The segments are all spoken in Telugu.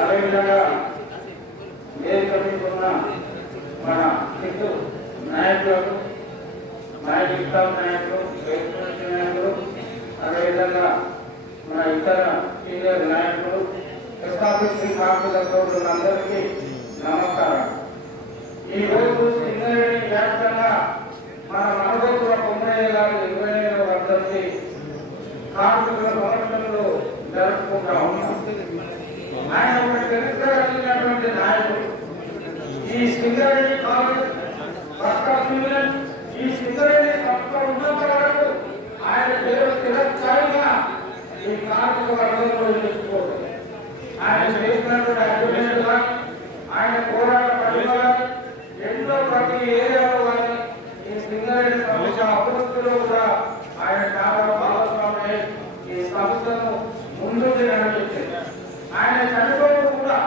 అదేవిధంగా వేదిక మీద ఉన్న మన హిందూ నాయకులకు ఇస్లాం నాయకులు నాయకులు అదేవిధంగా మన ఇతర సీనియర్ నాయకులు ఎస్ఆర్పీ కార్మికులందరికీ నమస్కారం. ఈరోజు సింగరేణి వ్యాప్తంగా మన మనబోతుల కొమ్మయ్య గారు 27వ వర్ధంతి కార్మికుల సమస్యలు జరుపుకుంటా ఉన్నాం. ఆయన ఒక చరిత్ర కలిగినటువంటి నాయకుడు. ఈ సింగరేణి కాలేజ్ ఈ సింగరేణి సంస్థ ఉన్నంత వరకు ఆయన పేరు చిరస్థాయిగా ఈ కార్మిక వర్గంలో నిలుచుకోవడం. ఆయన చేసినటువంటి అభివృద్ధి కానీ ఆయన పోరాట పడిన ఎన్నో ప్రతి ఏరియాలో కానీ ఈ సింగరేణి సంస్థ అభివృద్ధిలో కూడా ఆయన చాలా భాగస్వామ్యం ఈ సంస్థను ముందుకు నడిపించింది. ఆయన చనిపోవడం కూడా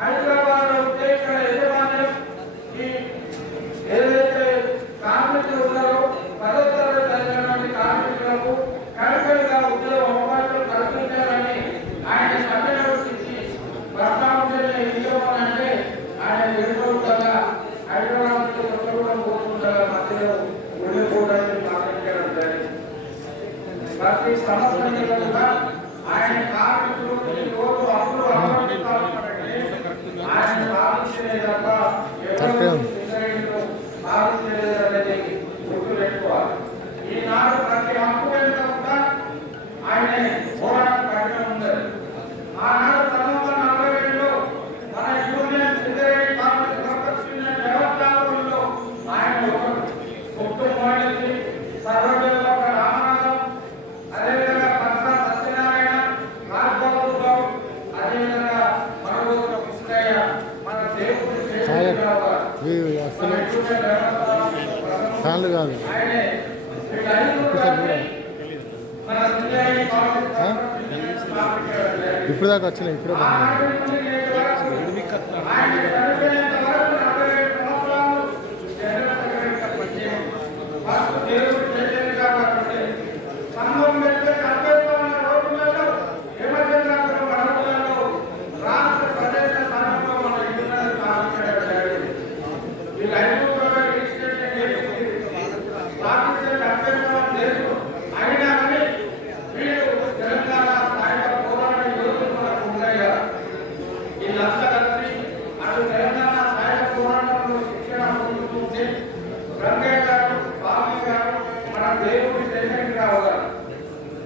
హైదరాబాద్ లో ఉంటే ఇక్కడ యజమాన్యం ఈ ఏదైతే కార్మికులు ఉన్నారో 10వ తరగతి చదివినటువంటి కార్మికులకు కడకలుగా ఉద్యోగ అవకాశాలు కల్పించాలని ఆయన సభ్యులకు ఇచ్చి ప్రస్తావించే ఉద్యోగం అంటే ఆయన వెళ్ళిపోతుండగా హైదరాబాద్ నుంచి కొత్తగూడెం పోతుండగా మధ్యలో ఉండిపోవడానికి మాట్లాడడం జరిగింది. ప్రతి సంవత్సరం కూడా ఆయన కార్మికులు రోజు అప్పుడు ఆయన సాధించేది తప్ప సాధించేది గుర్తు పెట్టుకోవాలి. ఈనాడు ప్రతి హక్కు వెనుక కూడా ఆయన పోరాట ప్రకటన ఉన్నది. ఆనాడు 1947లో మన యూనియన్ సింగరేణి కార్మిక సంరక్షణ వ్యవస్థలో ఆయన ఒక కుటుంబానికి సర్వదేవ రామనాథం అదేవిధంగా పరసా సత్యనారాయణ రాజ్బాబు అదేవిధంగా మనోజు కృష్ణయ్య మన దేవుడు కాదు ఇప్పుడు దాకా వచ్చిన ఇప్పుడు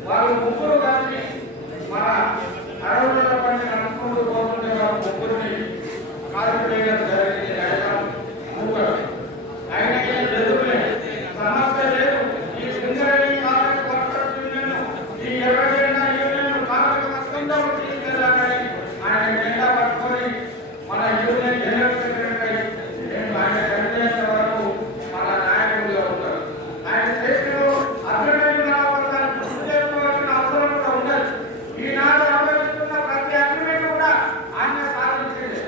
వాళ్ళు ముగ్గురు కలిసి మన అడవుల పని నడుచుకుంటూ పోతుంటే వాళ్ళ ముగ్గురిని కాల్చివేయడం జరిగింది. ఆయన ఎదురులే సమస్య లేదు. ఈ సింగరేణి కార్మిక వర్కర్స్ యూనియన్ ఈ ఎర్రజెండా యూనియన్ కార్మిక వర్గంలో తీసుకెళ్ళాలని ఆయన జెండా పట్టుకొని మన యూనియన్ జనరల్ సెక్రటరీ ఆయన చనిపోయేంత వరకు మన నాయకుడిగా ఉంటారు. ఆయన చేసిన ఈనాడు అనుభవిస్తున్న ప్రతి అగ్రిమెంట్ కూడా ఆయన సాధించింది.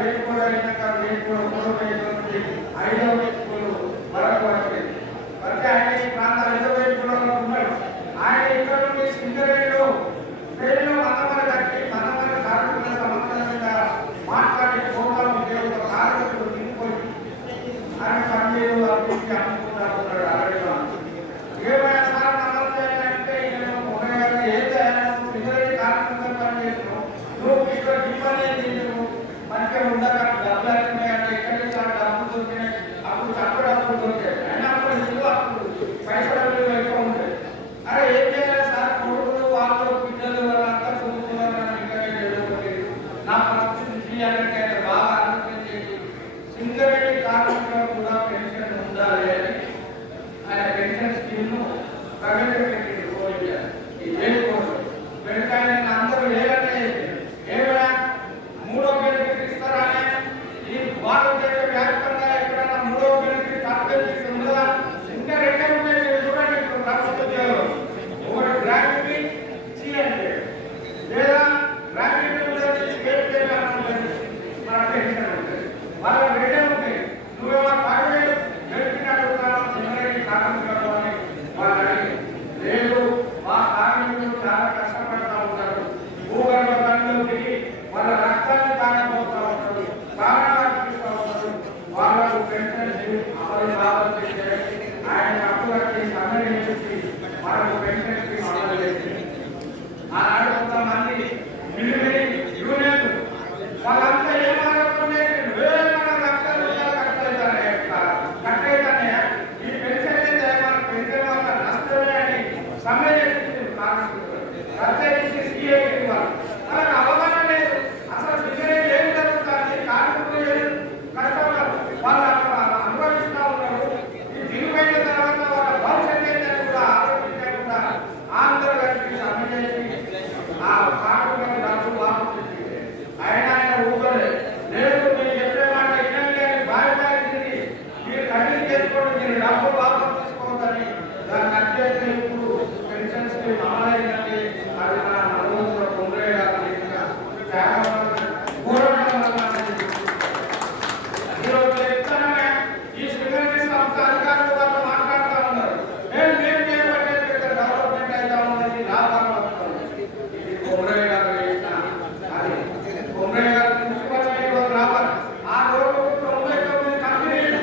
వేసుకోవడం అయినాక వేసుకోవడం 3వ వేసుకోవడం నుంచి 5వ వేసుకోవడం వరకు వచ్చింది. అయితే ఆయన ఈ ప్రాంత 5వ వేసుకోవడంలో ఉన్నాడు. ఆయన ఇక్కడ నుండి సింగరేణిలో ట్రైన్లో మనమని కట్టి మనమని కార్మికుల సమస్యల మీద మాట్లాడి కోటాలు దేవుడు కార్మికులు దిగిపోయి ఆయన పన్నీరు అభివృద్ధి అమ్ముకుంటా ఉన్నాడు. అరవై ఏమైనా సార్ నమస్తే అంటే నేను ఏదైనా సింగరేణి కార్మికులుగా పనిచేస్తున్నావు, నువ్వు ఇక్కడ దీపాలు నువ్వు మంచిగా ఉండగా డబ్బులు వచ్చినాయి అంటే ఎక్కడి నుంచి డబ్బులు దొరికినాయి, అప్పుడు తక్కువ డబ్బులు దొరికాయి అయినా అప్పుడు నిల్వ అప్పుడు పైసల విలువ ఎక్కువ ఉంటుంది. అరే ఏం చేయాలి సార్, కొడుకులు వాళ్ళు బిడ్డలు వాళ్ళంతా చదువుతున్నారు ఇంకా చదువుకోలేదు, నా పరిస్థితి చేయాలంటే ఆయన బాగా ఆలోచన చేసి సింగరేణి కార్మికులకు కూడా పెన్షన్ ఉండాలి అని ఆయన పెన్షన్ స్కీమ్ను ప్రవేశపెట్టింది. ఈ జైలు కోసం వెంటనే అందరూ ఏమైనా 3వ బెనిఫిట్ ఇస్తారని ఈ భారతదేశ వ్యాప్తంగా ఎక్కడైనా 3వ బెనిఫిట్ పర్ఫెక్ట్ ఉందా? ఇంకా 2 ఉన్నాయి చూడండి. ఇప్పుడు ప్రభుత్వ ఉద్యోగం ఒకటి గ్రాడ్యుటీ సిఎంఏ లేదా గ్రాడ్యుటీ ఉండేది స్టేట్ మన పెన్షన్ ఉంటుంది. వాళ్ళ 2 ఉంటాయి. నువ్వేమో 10,000 గడిపినట్టున్నాను సింగరేణి కార్మికులు అని వాళ్ళు అడిగి లేదు, మా కార్మికులు చాలా కష్టపడతా ఉంటారు, భూగర్భ గనులు దిగి వాళ్ళ రక్తాన్ని తాగబోతూ ఉంటారు, ప్రాణాలు అర్పిస్తూ ఉంటారు, వాళ్ళకు పెన్షన్ అమలు కావాల్సి ఆయన తప్పులకి సమ్మె చేసి మనకు పెన్షన్ అమలు చేసింది. ఆనాడు కొంతమంది మిలిటరీ యూనియన్ వాళ్ళంతా ఏమారకుండా వేల లక్షల రూపాయలు కట్టయితానే ఈ పెన్షన్ అయితే మన పెన్షన్ వల్ల నష్టమే అని సమ్మె చేసి కార్మికులు ప్రత్యేకించి సిఐటి వాళ్ళు మనకు అవగాహన లేదు. అసలు సింగరేణి ఏం జరుగుతుంది, కార్మికులు ఏం కష్టపడరు, వాళ్ళు అనుభవిస్తూ ఉన్నారు. ఈ దిగుబడిన తర్వాత వాళ్ళ భవిష్యత్ ఏంటని కూడా ఆలోచించకుండా అందరూ కలిసి సమ్మె చేసి ఆ కార్మికుల డబ్బులు వాపసు ఆయన ఊపలేదు. లేదు మీరు చెప్పే మాట వినండి అని బాయ్ తిరిగి మీరు కంటిన్యూ చేసుకోండి, మీరు డబ్బులు వాపసు తీసుకోవద్దని దాన్ని అధ్యక్షులు ఇప్పుడు పెన్షన్ స్కీమ్ అమలైందంటే అది మన మనోజుల పొందరే ఈరోజు చెప్తానమే ఈ సింగరేణి సంస్థ అధికారులు వాళ్ళు మాట్లాడుతూ ఉన్నారు. మేము చేయబట్టే పెద్ద డెవలప్మెంట్ అవుతా ఉన్నది, లాభాలు వస్తుంది. ఇది పొందరే గారు అది పొందరే గారు మున్సిపల్ రావాలి. ఆ రోజు 99 కంపెనీలు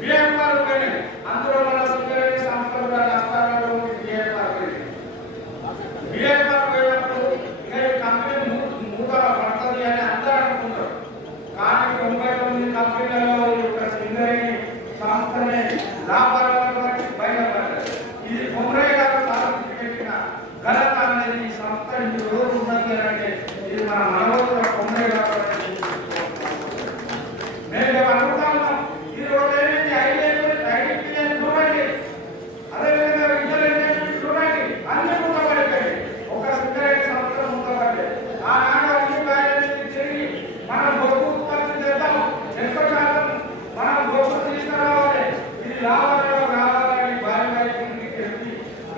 బిఎంఆర్ పోయినాయి. అందులో మన సింగరేణి సంస్థలు కూడా నష్టాలలో ఉంది. బిఎంఆర్ పోయినప్పుడు ఇంకా ఈ కంపెనీ మూత పడుతుంది అని అందరూ అనుకుంటారు. కానీ 99 కంపెనీలలో యొక్క సింగరేణి సంస్థనే లాభాలను బట్టి బయటపడ్డారు. ఇది పొందరే గారు సాధించి పెట్టిన ఘనత అనేది ఈ సంస్థ ఈ రోజు ఉన్నది అంటే ఇది మన మనోజుల పొందరే గారు. మేము అనుకుంటా ఉన్నాం ఈ రోజు ఏమైంది ఐడిపిఎల్ చూడండి, అదేవిధంగా విద్యాలయం చూడండి, అన్ని మూతపడిపోయాయి. ఒక సింగరేణి సంస్థ మూతపడ్డాయి. ఆనాడు అన్ని బయలుదేరి తిరిగి మనం బొగ్గు ఉత్పత్తి చేద్దాం, ఎక్కువ శాతం మనం బొగ్గు తీసుకురావాలి, ఇది లాభాలలో రావాలని బాయి తిరిగి చెప్పి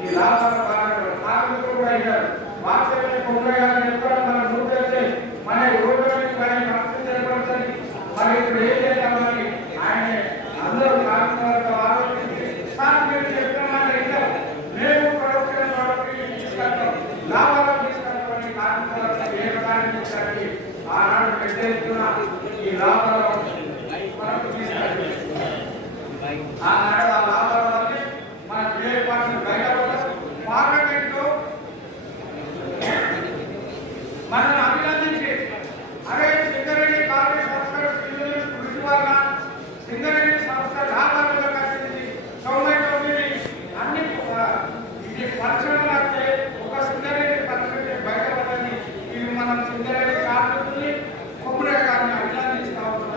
ఈ లాభాలు బాగా కార్మికులు కూడా అయ్యారు. వాస్తవమే పొందరే గారు చెప్పారు, మనం చూస్తే మన రోడ్డు పరిస్థితి ఏర్పడుతుంది. మరి ఇప్పుడు ఏం చేద్దామని ఆయన అందరూ కార్మికులతో ఆలోచించి సార్ మీరు చెప్తున్నాను ఇంకా మేము ప్రొడక్షన్ తీసుకెళ్తాం, లాభాలు తీసుకెళ్తామని కార్మికులకు ఏ రకాన్ని తీసుకెళ్ళి ఆనాడు పెద్ద ఎత్తున ఈ లాభాలు మనకు తీసుకెళ్ళి ఆనాడు ఆ లాభాల వల్ల మన ఏ పార్టీ బయటపడ్డారు. పార్లమెంట్లో మనల్ని అభినందించి అరే సింగరేణి కాంగ్రెస్ కృషి వల్ల సింగరేణి సంస్థ లాభాలుగా కట్టింది 99 అన్ని ఇది పరిశ్రమలు వస్తే ఒక సింగరేణి పరిశ్రమ బయటపడని ఇవి మనం సింగరేణి కార్మికుల్ని కొబ్బరి గారిని అభినందిస్తా ఉన్నాం.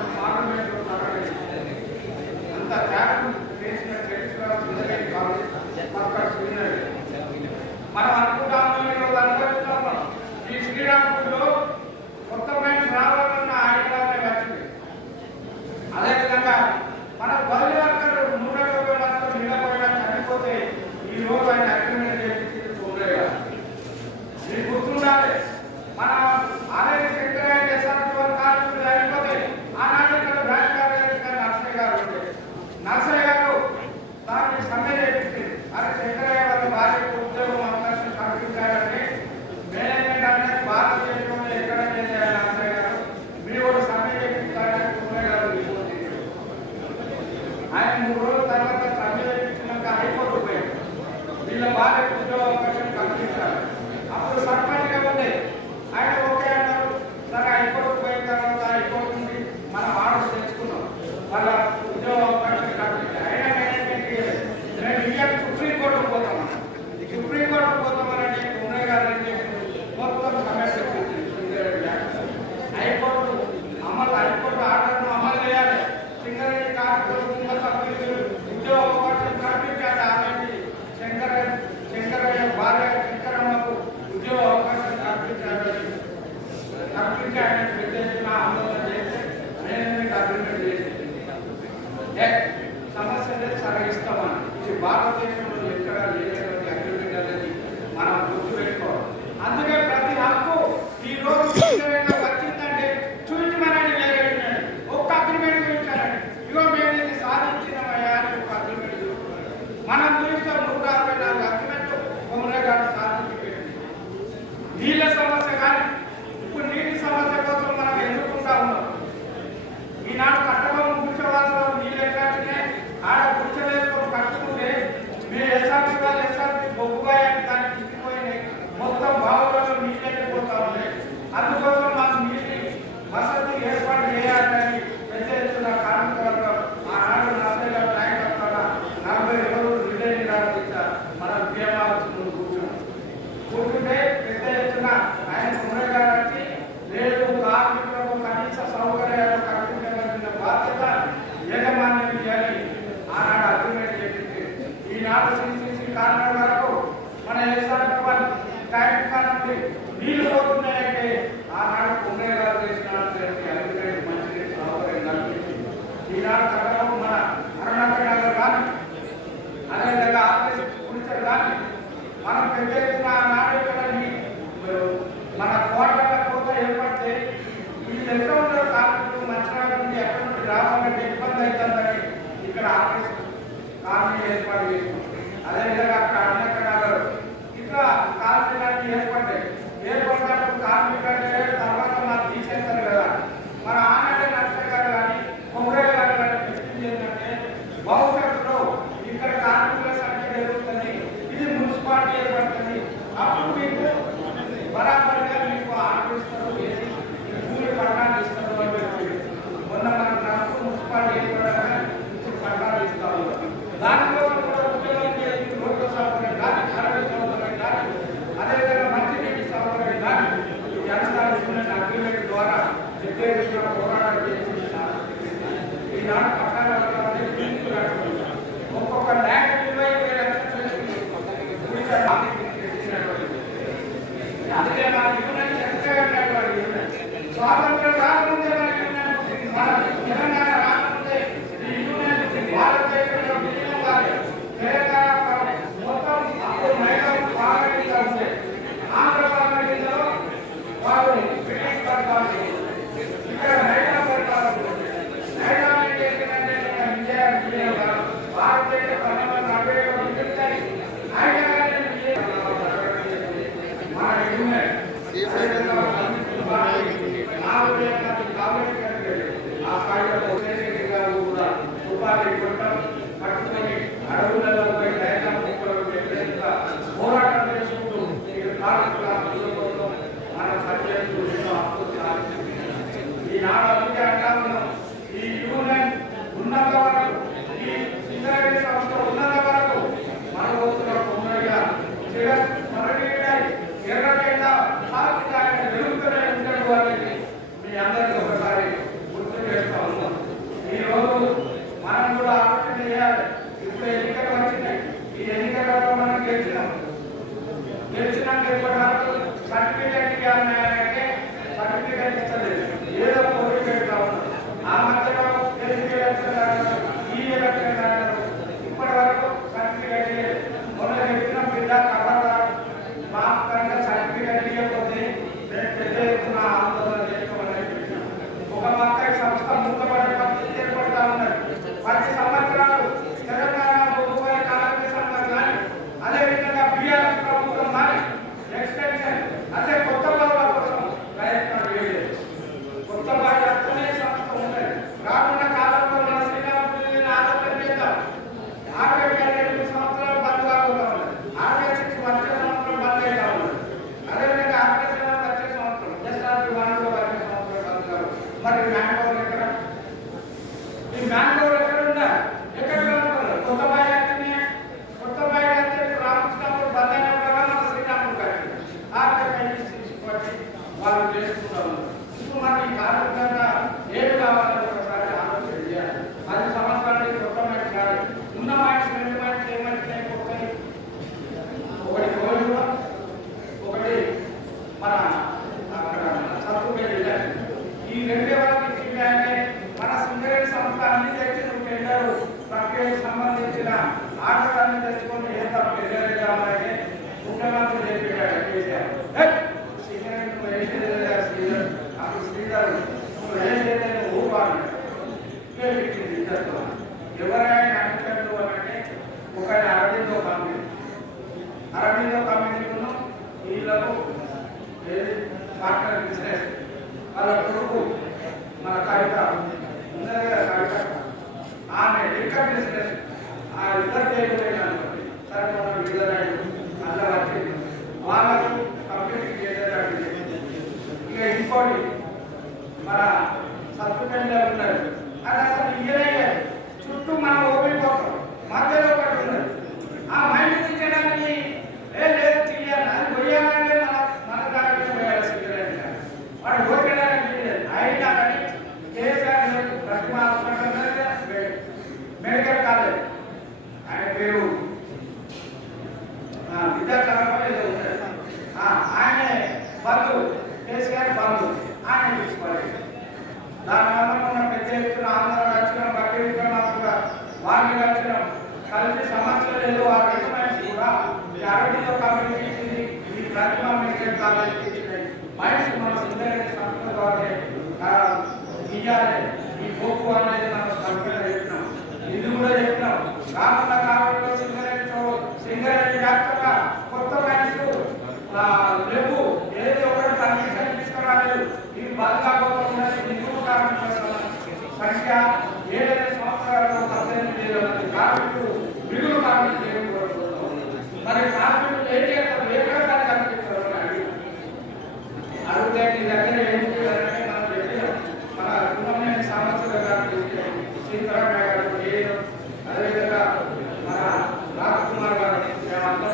ఈనాడు కథలో మన అరుణాచల్ నగర్ కానీ అదేవిధంగా ఆంధ్రప్రదేశ్ పులిచర్ కానీ మనం పెద్ద ఎత్తున నాడు ఇక్కడ మన కోటల కోత ఏర్పడితే వీళ్ళు ఎక్కడ ఉంటారు కార్మికులు మంచిర్యాల నుండి ఎక్కడ నుండి రావాలంటే ఇబ్బంది అవుతుందని ఇక్కడ ఆంధ్రప్రదేశ్ కార్మికులు ఏర్పాటు చేసినాం. అదేవిధంగా అక్కడ అరుణాచల్ నగర్ ఇట్లా కార్మికులన్నీ ఏర్పడినప్పుడు కార్మికులు అంటే తర్వాత మనం తీసేస్తారు కదా. మన ఆనాడే నర్సయ్య గారు కానీ కొమరయ్య గారు కానీ చెప్పింది ఏంటంటే భవిష్యత్తులో ఇక్కడ కార్మికుల సంఖ్య పెరుగుతుంది, ఇది మున్సిపాలిటీ ఏర్పడుతుంది, అప్పుడు మీకు బరాబరిగా మీకు ఆలోచిస్తారు ఏది భూమి పట్టాలు ఇస్తారు అని చెప్పి మొన్న మనకు మున్సిపాలిటీ ఏర్పడగా పట్టాలు ఇస్తారు. దానికోసం కూడా ఉద్యోగం చేసి రోడ్ల సౌకర్యం కానీ కరెంటు సౌకర్యం కానీ అదేవిధంగా మంచినీటి సౌకర్యం కానీ ఈ అంశాలు అగ్రిమెంట్ ద్వారా నిర్దేశించిన పోరాటం చేసి ఈనాడు పట్టాలు ఒక్కొక్క ల్యాండ్ 25,000 లక్షలు అందుకే మన యూనియన్ చరిత్ర స్వాతంత్రం రాకముందే మన తెలంగాణ రాకముందే ఈ యూనియన్ భారతదేశంలో విలీనం కాలేదు. తెలంగాణ మొత్తం అప్పుడు నైజాం పార్లమెంట్లో ఉండే ఆంధ్ర పార్లమెంట్లో వారు బ్రిటిష్ పరిపాలన ఇక్కడ నైజాం పరిపాలన నైజాం ఏం చేసిందంటే ఇండియా విలీనం కాదు భారతదేశ 1940లో విడిచాయి. అడవులలో పోరాటం చేసుకుంటూ కార్మికుల మనం పనిచేస్తూ ఈనాడు అందుకే అంటా ఉన్నాం ఈ యూనియన్ ఉన్నంత వరకు ఈ సింగరేణి సంస్థ ఉన్నంత వరకు మన వస్తున్న కొమ్మగా ఎర్రజెండా సాధించి ఆయన వెలుగుతూనే ఉంటాడు అనేది మీ అందరికీ ఒకసారి గుర్తు చేస్తూ ఉన్నాం. ఈరోజు మనం కూడా ఆలోచన చేయాలి. ఇప్పుడు ఎన్నికలు వచ్చినాయి, ఈ ఎన్నికలలో మనం గెలిచినాక ఇప్పటి వరకు సర్టిఫికేట్ ఇవ్వాలంటే సర్టిఫికేట్ ఇస్తలేదు, ఏదో పోటీ పెడతా ఉన్నాం. ఆ మధ్యలో ఈ ఎలక్షన్ ఇప్పటి వరకు సర్టిఫికేట్ మొన్న చెప్పిన బిడ్డ కథ మాత్రంగా సర్టిఫికేట్ ఇవ్వకపోతే పెద్ద ఎత్తున ఆందోళన చేసుకోవాలని ఒక పక్క సంస్థ మూతపడే పరిస్థితి ఏర్పడతా ఉన్నది. 10 సంవత్సరాలు తెలంగాణ భూమిపై కార్మిక సంఘం కానీ అదేవిధంగా బీఆర్ఎస్ ప్రభుత్వం కానీ ఎక్స్టెన్షన్ అంటే కొత్త బావుల కోసం ప్రయత్నాలు చేయలేదు. కొత్త బావి వస్తూనే సంస్థ ఉన్నది. రానున్న కాలంలో మన శ్రీరాముడిని ఆలోచన చేద్దాం. 62 సంవత్సరాలు బంద్ కాబోతా ఉన్నది. 66 వచ్చే సంవత్సరం బంద్ అవుతా ఉన్నది. అదేవిధంగా 67 వచ్చే సంవత్సరం ఎస్ఆర్పి 1 వచ్చే సంవత్సరం బంద్ కాదు. మరి మ్యాంగోర్ ఎక్కడ? ఈ మ్యాంగోర్ ఎక్కడ ఉందా? ఎక్కడ ఉంటున్నారు? కొత్త బావి వచ్చినాయి. కొత్త బావి వచ్చే రామకృష్ణాపూర్ బంద్ అయినప్పుడు మన శ్రీరాముడు కట్టి తీసుకొచ్చి వాళ్ళు చేసుకుంటారు. ఇప్పుడు మనకి కార్మికంగా ఏమి కావాలని ఒకసారి ఆలోచన చేయాలి. 10 సంవత్సరాల నుంచి కొత్త మైండ్స్ కాదు, ఉన్న మైండ్స్ 2 మైండ్స్ ఏమంటున్నాయి? ఒకటి కోయిల, ఒకటి మన అక్కడ సత్తుపల్లి. ఈ 2 వరకు ఇచ్చిందంటే మన సింగరేణి సంస్థ అన్ని తెచ్చి టెండర్ ప్రక్రియకు సంబంధించిన ఆటలన్నీ తెచ్చుకొని ఏదో పెద్దగానే ముఖ్యమంత్రి చెప్పాడు కేసీఆర్. శ్రీధర్ అప్పుడు శ్రీధర్ ఏం చేయలేదు ఊపాడు పెట్టింది ఇద్దరు. ఎవరైనా అధికారులు అంటే ఒక అరవిందో కంపెనీలను వీళ్ళకు పార్ట్నర్ బిజినెస్ వాళ్ళ కొడుకు మన కవిత ఉన్నది కదా, కవిత ఆమె లిక్కర్ బిజినెస్ ఆ ఇద్దరు చేయకపోయినాను సరే మనం విడుదలైన అలా వచ్చింది వాళ్ళకు కంపెనీకి చేసేదాన్ని. ఇక ఇంకోటి మన సబ్సిడెంట్లో ఉన్నది అది అసలు ఇయ్యలే చుట్టూ మనం ఓపిపోతాం. మధ్యలో ఒకటి ఉన్నది ఆ మైండ్ తీయడానికి లేదు తీయాలి అది పోయాలంటే మన దానికి పోయాలి. సిగరెట్ వాడు ఓపెనడానికి అయినా కానీ కేసీఆర్ ప్రతిమ మెడికల్ కాలేజ్ ఆయన పేరు విద్యార్థులు ఏదో ఉంటారు. ఆయన బంధు కేసీఆర్ బంధు ఆయన తీసుకోవాలి. దానివల్ల మొన్న పెద్ద ఎత్తున ఆందోళన వచ్చిన బట్టి వారిని కలిసి సమస్య లేదు. ఆ రికమెండ్స్ కూడా ఈ అరవిందో కమిటీకి ఇచ్చింది, ఈ ప్రతిభా మెడికల్ కాలేజీకి ఇచ్చినాయి. మైండ్స్ మన సింగరేణి సంస్థ ద్వారా ఇయ్యాలి. ఈ పోకు అనేది మనం సంస్థగా చెప్పినాం, ఇది కూడా చెప్పినాం. రానున్న కాలంలో సింగరేణి వ్యాప్తంగా కొత్త మైండ్స్ లేవు. ఏది ఒకటి పర్మిషన్ తీసుకురాలేదు. ఇవి బలంగా పోతున్నది. నిధులు కార్మికుల సంఖ్య 7 సంవత్సరాల్లో 18,000 మంది కార్మికులు మిగులు కార్మికులు. మరి కార్మికులు ఏం చేస్తారు? ఏ ప్రకారం కనిపిస్తారు అడిగితే నీ దగ్గర ఏమి చేయాలంటే మనం చెప్పినాం. మన రుణమైన సమస్యలు గారు సీతారామయ్య గారు చేయడం, అదేవిధంగా మన రాజకుమార్ గారు మేమంతా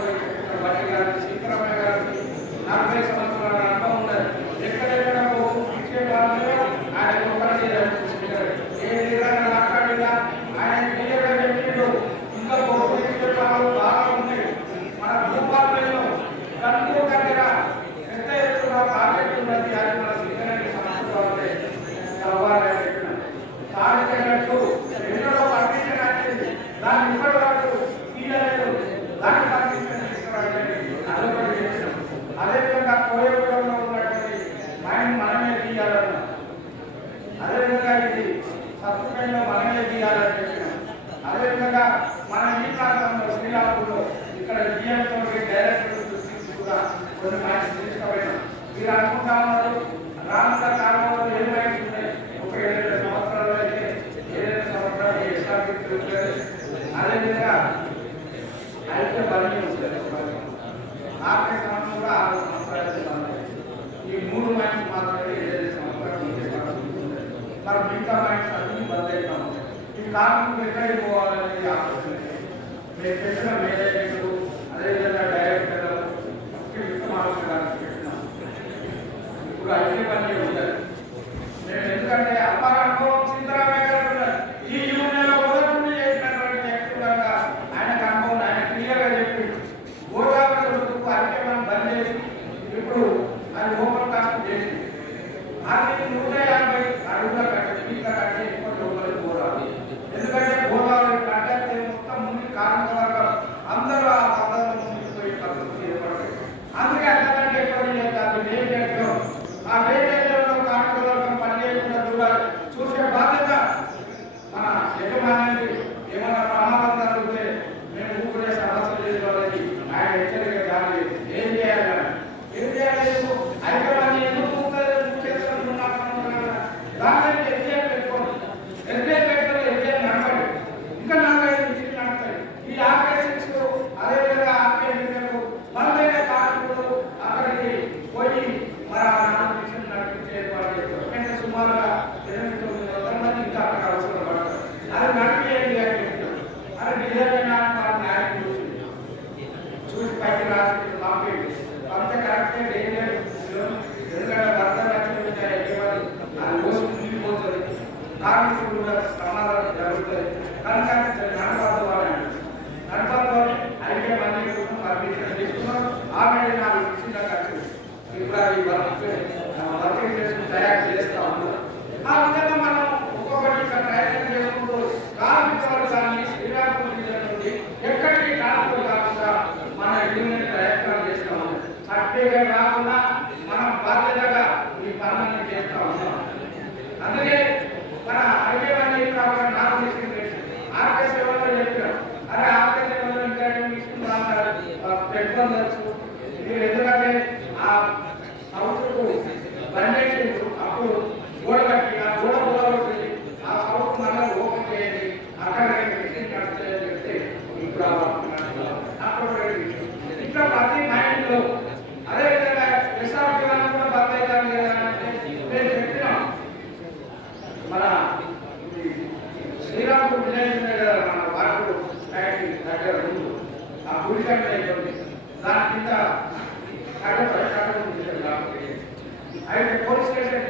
బట్టి గారు సీతారామయ్య గారికి 40 సంవత్సరాల అనుభవం ఉన్నది. ఎక్కడెక్కడ ఇచ్చే వాళ్ళు ఆయన ఒక్కడే ఏ విధంగా మాట్లాడినా ఆయన క్లియర్గా చెప్పిండు. ఇంకా ఇచ్చే వాళ్ళు బాగా ఉన్నాయి. మన భూపాలలో కన్పూర్ దగ్గర ఎంత ఎత్తున ప్రాజెక్ట్ ఉన్నది. అది మన సింగరేణి సంస్థ తాడినట్టు ఎన్నో పర్మిషన్ వచ్చింది. దాన్ని ఇప్పటి వరకు తీయలేదు. దాన్ని పర్మిషన్ తీసుకురాలేదు. అదొకటి చేసినాం. అదేవిధంగా కోయగూడలో ఉన్నటువంటి మైండ్ మనమే తీయాలన్నాం. అదేవిధంగా ఇది సబ్సిడీలో మనమే తీయాలని చెప్పినాం. అదేవిధంగా మన ఈ ప్రాంతంలో శ్రీరాములో ఇక్కడ జిఎంతో డైరెక్టర్ దృష్టికి కూడా కొన్ని మైండ్స్ తీసుకుపోయినాం. మీరు అనుకుంటా ఉన్నారు రానున్న కాలంలో ఏ మైండ్స్ ఉన్నాయి. ఒక 7 సంవత్సరాలు అయితే 7 సంవత్సరాలు ఎస్టాబ్లిష్. అదేవిధంగా అయితే బలి ఉంటుంది. 40 సంవత్సరాలు కూడా 6 సంవత్సరాలు. ఈ 3 మైండ్స్ మాత్రమే 7 సంవత్సరాలు మరి మిగతా మైండ్స్ అన్ని బంద్ అవుతా ఉంటాయి. ఈ కార్మికులు ఎక్కడికి పోవాలనేది ఆలోచన. మేము పెట్టిన మేనేజ్మెంట్ అదేవిధంగా డైరెక్టర్ పెట్టినాం. ఇప్పుడు అన్ని పని ఉంటుంది. మేము ఎందుకంటే అపార అనుభవం సీతారామయ్య గారు ఉన్నారు. ఈ యూనియన్లో మొదటి చేసినటువంటి వ్యక్తులుగా ఆయనకు అనుభవం ఆయన క్లియర్గా చెప్పి గోదావరి అన్ని మనం బంద్ చేసి ఇప్పుడు అది ఓపెన్ కాస్ట్ చేసి అది 150 అడుగుల కట్టే ఇంకా కట్టే ఎక్కువ లోపలికి పోరాలి. ఎందుకంటే గోదావరి కట్టే మొత్తం ముందు కార్మిక వర్గం అందరూ ఆ పద్ధతిలో ముందుకు పోయే పరిస్థితి ఏర్పడుతుంది. అందుకే అంతకంటే ఎక్కువ అది డేంజర్లో ఆ డేంజర్లో కార్మిక వర్గం పనిచేయకుండా చూడాలి. చూసే బాధ్యత మన యజమాని. ఏమైనా ప్రమాదం జరిగితే మేము ఊపిరే సమస్య లేదు అనేది ఆయన హెచ్చరిక కానీ ఏం చేయాలి ఏం చేయలేదు. ఐక్యమని ఎందుకు దాని ఎస్ఏ పెట్టుకోండి. ఎస్ఏ పెట్టుకొని ఎస్ఏ నడపండి. ఇంకా 45 మిషన్లు నడుస్తాయి. ఈ ఆర్కే6 అదేవిధంగా ఆర్కే6 బలమైన కార్మికులు అక్కడికి పోయి మరి ఆ 4 మిషన్లు నడిపించే ఏర్పాటు చేస్తారు. అంటే సుమారుగా 800-900 మంది ఇంకా అక్కడ అవసరం పడతారు. అది నడిపేయండి అని చెప్తారు. అది నిజమైన వాళ్ళ న్యాయం చూసి పైకి రాసి పంపేయండి. అంతే కరెక్టే డేంజర్. ఎందుకంటే భర్త నచ్చిన అది రోజు మునిగిపోతుంది. కార్మికులు కూడా ప్రమాదాలు జరుగుతాయి. కనుక నడపద్దు అని నడపద్దు అని అయితే మంది పర్మిషన్ తీసుకున్నాం. ఆల్రెడీ 4 మిషన్ల ఖర్చు ఇప్పుడు అది వర్కింగ్ చేసుకుని తయారు చేస్తూ ఉన్నాం. ఆ విధంగా మనం ఒక్కొక్కటి ఇక్కడ ప్రయత్నం చేసుకుంటూ కార్మిక వర్గాన్ని శ్రీరాముడి నుండి ఎక్కడికి ట్రాన్స్ఫర్ కాకుండా మన యూనియన్ ప్రయత్నాలు చేస్తూ ఉన్నాం. సర్టిఫికేట్ రాకుండా మనం బాధ్యతగా ఈ పనులన్నీ చేస్తూ ఉన్నాం. అందుకే మన ఐక్యమని నామినేషన్ ఆర్కే7లో చెప్పారు. అరే ఆర్కే7లో ఇంకా మిషన్ పెట్టుకోవచ్చు మీరు. ఎందుకంటే ఆ సౌత్కు బండేసి అప్పుడు గోడ కట్టి ఆ గోడ గోడబట్టి ఆ సౌత్ మనం ఓపెన్ చేయండి. అక్కడ మిషన్ కడతాయని చెప్తే ఇప్పుడు అప్పుడు ఇట్లా ప్రతి మైండ్లో అదేవిధంగా ఎస్ఆర్పీ కూడా బంద్ అవుతాను కదా అంటే నేను చెప్పినాం. మన శ్రీరాముడు విలేజ్ మన వార్డు ఫ్యాక్టరీ దగ్గర ముందు ఆ గుడి కట్ట అయిపోయింది. దాని కింద అయితే పోలీస్ స్టేషన్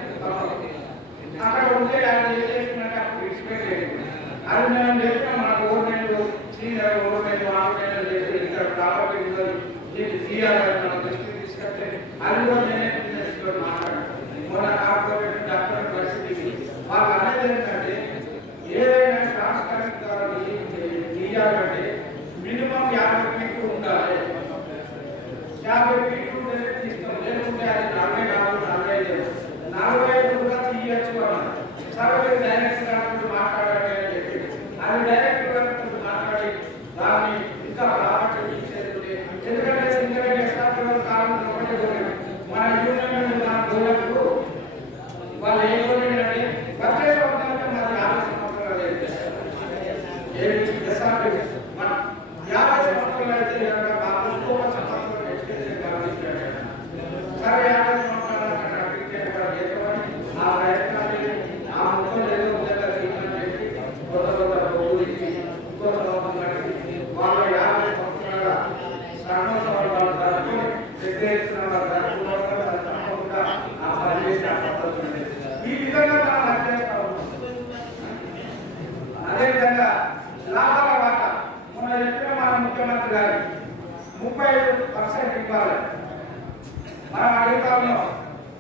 అక్కడ ఉంటే ఆయన ఏం చేసిందంటే అప్పుడు ఎక్స్పెక్ట్ చేయండి. అది మేము చెప్పినా మన గవర్నమెంట్ సీనియర్ గవర్నమెంట్ 4 నెలలు చేసి ఇక్కడ ప్రాపర్టీ దీన్ని తీయాలని మనం దృష్టికి తీసుకొస్తే అది కూడా నేనే మాట్లాడాను. మొన్న కార్పొరేట్ డాక్టర్ పరిస్థితి వాళ్ళు అనేది ఏంటంటే ఏదైనా సంస్కరణ ద్వారా తీయాలంటే మినిమం 50 ఫీట్లు ఉండాలి. 50 ఫీట్లు ఉంటే తీస్తాం, లేకుంటే అది 44, 45, 45 కూడా తీయచ్చు అన్నారు. సరే మీరు డైరెక్ట్ గారితో మాట్లాడాలి అని చెప్పి అది డైరెక్ట్ గారితో మాట్లాడి దాన్ని ఇంకా ప్రాపర్టీ ఇచ్చేది. ఎందుకంటే సింగరేణి ఎస్టాబ్లిష్ కార్మికులు ఒకటే కోరారు, మన యూనియన్ మన గోలకు వాళ్ళు ఏం కోరిందంటే వచ్చే సంవత్సరానికి మాది 50 సంవత్సరాలు అయితే ఎస్టాబ్లిష్ మన 50 సంవత్సరాలు అయితే ఇంకొక సంవత్సరం ఎక్స్టెన్షన్ గమనించాడు. సరే 50 సంవత్సరాలు ఆ ప్రయత్నాన్ని ఆ ముక్కలు ఏదో విధంగా తీయమని చెప్పి కొత్త కొత్త బొగ్గులు ఇచ్చి ఇంకో సంవత్సరం కట్టి వాళ్ళు 50 సంవత్సరాల శ్రమోత్సవాలు వాళ్ళు జరుపుకొని పెద్ద ఎత్తున వాళ్ళు జరుపుకోవడం తప్పకుండా ఆ పనిచేసే పద్ధతి ఉండేది. ఈ విధంగా మనం అధ్యయనం ఉన్నాం. అదేవిధంగా లాభాల వాటా మొన్న చెప్పిన మన ముఖ్యమంత్రి గారు 35% ఇవ్వాలి. మనం అడుగుతా ఉన్నాం,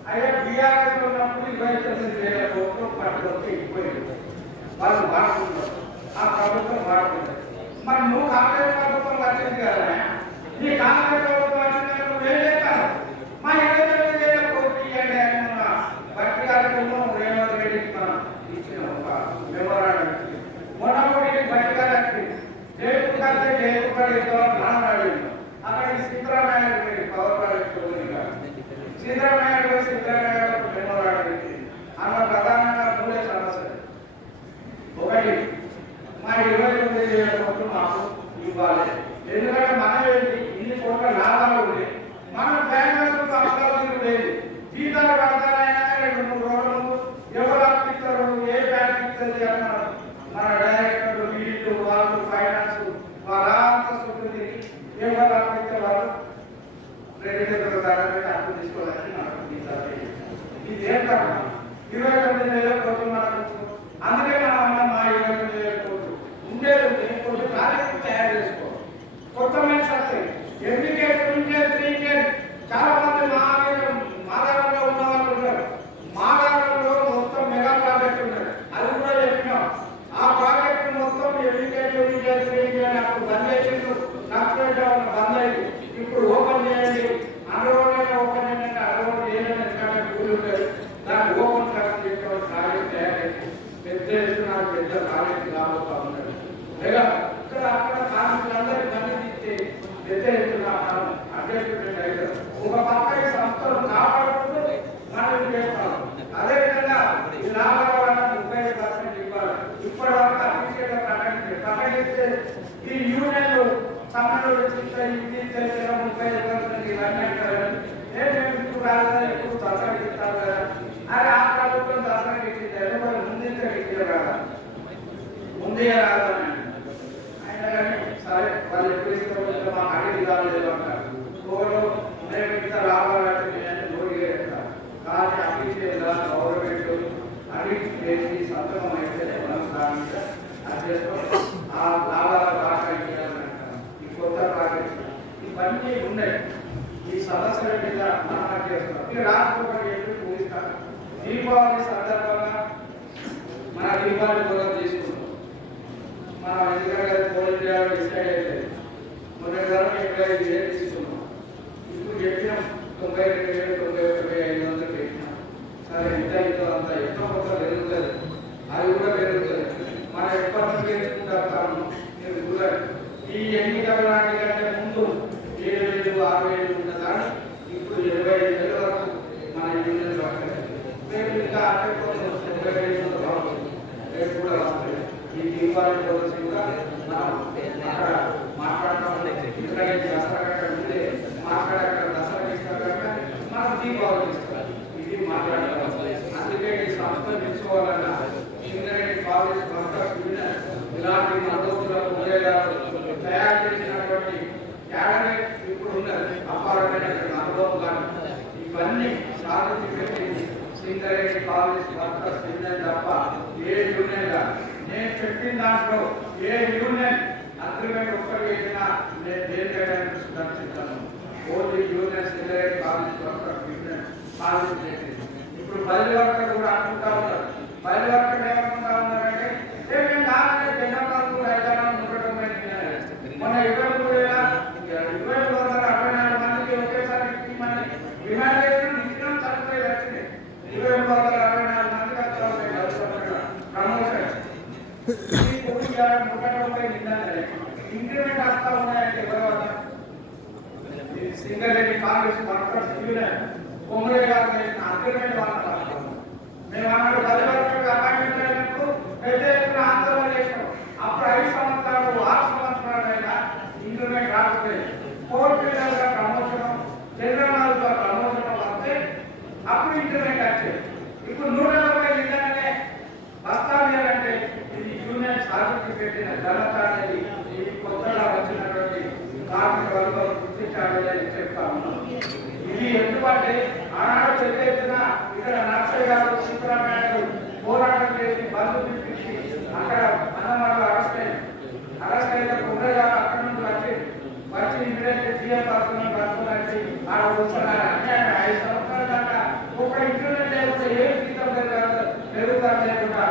అయ్యా బీఆర్ఎస్ ఉన్నప్పుడు 29,000 కోట్లు పట్టుకొచ్చి ఇవ్వలేదు, వాళ్ళు వాడుకుంటారు, ఆ ప్రభుత్వం వాడుకుంటారు. మరి నువ్వు కాంగ్రెస్ ప్రభుత్వం వచ్చింది కదా, ఈ కాంగ్రెస్ ప్రభుత్వం వచ్చిన నువ్వు ఏం చేస్తాను, మా 29,000 కోట్లు ఇవ్వండి అని మన భట్టి గారికి రేవంత్ రెడ్డికి మనం ఇచ్చిన ఒక మెమోరాండం. మొన్న కూడా భట్టి గారు వచ్చి జైలు కలిసి జైలు ప్రాణం అడిగింది. అక్కడికి Siddaramaiah power project Siddaramaiah memorandum ఇచ్చింది. అందులో ప్రధానంగా 3 సమస్యలు. ఒకటి, మా 29,000 కోట్లు మాకు ఇవ్వాలి. ఎందుకంటే మనం ఇన్ని కోట్ల లాభాలు ఉంది, మనం బ్యాంకులకు అవసరం లేదు, జీతాలు పడతారైనా 2-3 రోజులు ఎవరు అప్పిస్తారు, ఏ బ్యాంక్ ఇస్తుంది అని మన డైరెక్టర్ వీళ్ళు వాళ్ళు ఫైనాన్స్ వాళ్ళంతా చూపించి ఎవరు అప్పిస్తే వాళ్ళు రెగ్యులేటర్ ధర అప్పు తీసుకోవాలని మనకు ఇది ఏం కారణం. 29,000 కోట్లు మనకు, అందుకే మనం అన్నాం మా 29,000 కోట్లు ఉండేది కొంచెం ప్రాజెక్టు తయారు చేసుకోవాలి. కొత్త మనిషి వస్తాయి, ఎన్నికేట్ 3 చాలా మంది మాదారంలో ఉన్న వాళ్ళు ఉన్నారు. మాదారంలో మొత్తం మెగా ప్రాజెక్ట్ ఉన్నారు, అది కూడా చెప్పినాం. ఆ ప్రాజెక్టు మొత్తం ఎన్నికేట్ 3 అప్పుడు బంద్ చేసిండు, నక్సలైట్ బంద్ అయింది. ఇప్పుడు ఓపెన్ చేయండి, అందులోనే ఓపెన్ ఏంటంటే అందులో ఏదైనా ఎందుకంటే కూలి ఉంటుంది, దాన్ని ఓపెన్ కరెక్ట్ చేసుకోవాలి. ప్రాజెక్ట్ తయారు చేసి పెద్ద ఎత్తున పెద్ద ప్రాజెక్ట్ కాబోతా ఉన్నారు. లేదా ఇక్కడ అక్కడ కార్మికులందరికీ పని ఇస్తే పెద్ద ఎత్తున అడ్జస్ట్మెంట్ అయితే ఒక పక్క ఈ సంస్థలు కాపాడుకుంటూ మనం చేస్తాం. అదేవిధంగా ఈ లాభాల వల్ల 35% ఇవ్వాలి. ఇప్పటి వరకు అఫీషియల్గా ప్రకటిస్తే ఈ యూనియన్లు సమ్మెలో ఇస్తాయి, ఇది తెలిసిన 35% ఇవన్నీ అంటారు. ఇప్పుడు కాదు ఇప్పుడు దసరా ఇస్తారు కదా, అరే ఆ ప్రభుత్వం దసరా ఇచ్చింది ముందే ఇచ్చారు కదా, ముందే రాదని అయినా కానీ సరే వాళ్ళు ఎప్పుడు ఇస్తారు మాకు అడిగి కాలేదు అంటారు. ఒకరు మేము ఇంత లాభాలు వచ్చినాయని నోటిగా చెప్తారు, కానీ అఫీషియల్గా గవర్నమెంట్ అడిగి చేసి సంతకం అయితే మనం సాధించి అడ్జస్ట్ ఆ లాభాల బాగా ఇవ్వాలంటారు. ఈ కొత్త ప్రాజెక్ట్ ఇవన్నీ ఉన్నాయి. ఈ సమస్యల మీద మనం చేస్తున్నాం. మీరు రాష్ట్రంలో ఎప్పుడు ఊహిస్తారు, దీపావళి సందర్భంగా మన దీపావళి ప్రోగ్రాం తీసుకున్నాం. మనం ఎందుకంటే పోలింగ్ డిసైడ్ అయితే మొదటి ధర 75,000 తీసుకున్నాం. ఇప్పుడు చెప్పినాం 92,000, 91,500 పెట్టినాం. సరే ఇంత ఇంత అంత ఎక్కువ మొత్తం పెరుగుతుంది, అది కూడా పెరుగుతుంది. మనం ఎప్పటి నుంచి చేసుకుంటాం మీరు కూడా ఈ ఎన్నికల నాటి కంటే ముందు 7,000, 6,000 ఉన్న కానీ ఇప్పుడు 25,000 వరకు మన యూనియన్ పడుతుంది. రేపు ఇంకా అంటే 75,000 బాగుంటుంది, రేపు కూడా వస్తుంది. ఈ దీపావళి రోజు కూడా మనం అక్కడ మాట్లాడటం ఎందుకంటే దసరా కంటే ముందే మాట్లాడే దసరా ఇస్తారు కనుక మనం దీపావళి ఇస్తారు, ఇది మాట్లాడటం. అందుకే ఈ సంస్థ తెలుసుకోవాలన్నా సింగరేణి కాలేజ్ వర్కర్స్ యూనియన్ ఇలాంటి మద్దతులకు ఉద్యోగాలు తయారు చేసినటువంటి క్యాడరేట్ ఇప్పుడు ఉన్నది, అపారమైనటువంటి అనుభవం కానీ ఇవన్నీ సాధించి పెట్టింది సింగరేణి కాలేజ్ వర్కర్స్ యూనియన్ తప్ప ఏ యూనియన్ కాదు. నేను చెప్పిన దాంట్లో ఏ యూనియన్ అగ్రిమెంట్ ఒక్కటి చేసినా నేను దేనికైనా దర్శిస్తాను. Only union Singareni college workers union college చేసింది. ఇప్పుడు బయలు వర్కర్ కూడా అనుకుంటా ఉన్నారు. బయలు వర్కర్ ఏమనుకుంటా ఉన్నారంటే మేము దాని జనరల్ రైతాంగం ఉండటం ఇవాళ 190 నిండాలి. ఇంక్రిమెంట్ వస్తా ఉన్నాయంటే ఎవరు వల్ల? సింగరేణి కాంగ్రెస్ వర్కర్స్ యూనియన్ కొమ్మరే గారు చేసిన అగ్రిమెంట్ వల్ల. మేము అన్నాడు 10 వరకు అపాయింట్మెంట్ అయినప్పుడు పెద్ద ఎత్తున ఆందోళన చేసినాం. అప్పుడు 5 సంవత్సరాలు 6 సంవత్సరాలు అయినా ఇంక్రిమెంట్ రాకపోయింది. 4 ఫీల్డ్గా ప్రమోషన్, జనరల్ ప్రమోషన్ వస్తే అప్పుడు ఇంక్రిమెంట్ వచ్చేది. ఇప్పుడు 190 నిండానే వస్తానంటే ఇది యూనియన్ సాధించి పెట్టిన ఘనత అనేది ఈ కొత్తగా వచ్చినటువంటి కార్మిక వర్గం గుర్తించాలని చెప్తా ఉన్నాం. ఇది ఎందుకంటే ఆనాడు పెద్ద ఎత్తున ఇక్కడ నర్సయ్య గారు, సీతారామయ్య గారు పోరాటం చేసి బంధు పిలిపించి అక్కడ మనవాళ్ళు అరెస్ట్ అయిన కుమ్రే గారు అక్కడి నుంచి వచ్చి ఇమీడియట్ జీఎం వచ్చి ఆడ కూర్చున్నారు. అన్యాయం 5 సంవత్సరాల దాకా ఒక ఇంటర్నెట్ లేకపోతే ఏం జీతం పెరుగుతారు లేకుండా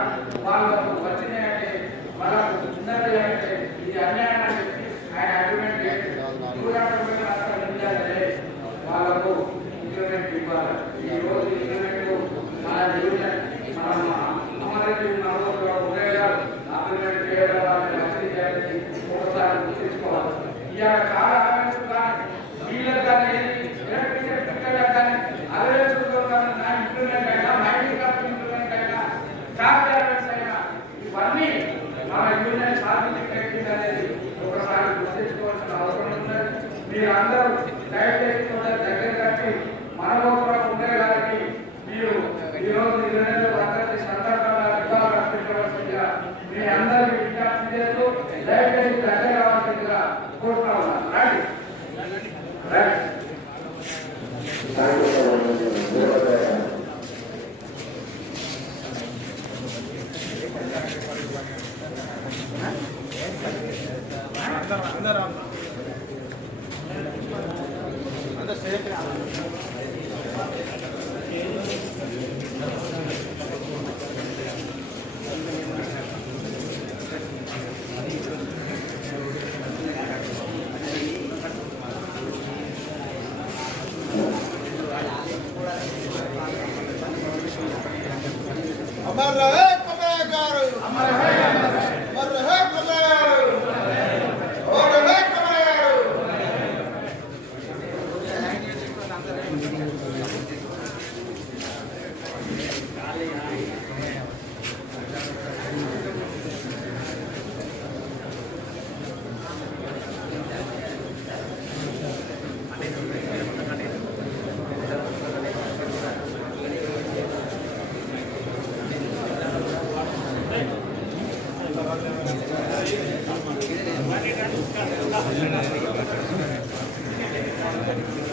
వాళ్ళకు వచ్చినాయంటే వాళ్ళకు ఉన్నది అంటే ఇది అన్యాయం అని చెప్పి ఆయన అగ్రిమెంట్ చేసి 190 నిండాలనే వాళ్ళకు ఇంక్రిమెంట్ ఇవ్వాలి. ఈ రోజు ఇంక్రిమెంట్ మన యూనియన్ మన అమరెడ్డి నలుగురు అగ్రిమెంట్ చేయడం వాళ్ళని మంచిది చేయాలని ఒకసారి గుర్తించుకోవాలి. ఇవాళ చాలా అవేర్నెస్ కానీ వీళ్ళకి కానీ ఎలక్ట్రిసిటీ పిల్లలకు కానీ అవేర్నెస్ కానీ నా ఇంప్లిమెంట్ అయినా మైనింగ్ కార్డు ఇంప్లిమెంట్ అయినా జాబ్ అవేర్నెస్ అయినా ఇవన్నీ మన యూనియన్ సాధించి అనేది ఒకసారి గుర్తించుకోవాల్సిన అవసరం ఉన్నది. మీరు అందరూ దయచేసి దగ్గర కట్టి మనోపరం ఉండే గారికి మీరు ఈరోజు 20 నెలల పద్ధతి సందర్భంగా విభాగం అర్పించవలసిందిగా మీ అందరికీ విజ్ఞప్తి చేస్తూ దయచేసి దగ్గర రావాల్సిందిగా కోరుతా ఉన్నాను. రైట్ రైట్ अमर रहे कमरे गारू, अमर रहे कमरे गारू, और रहे कमरे गारू। Thank you.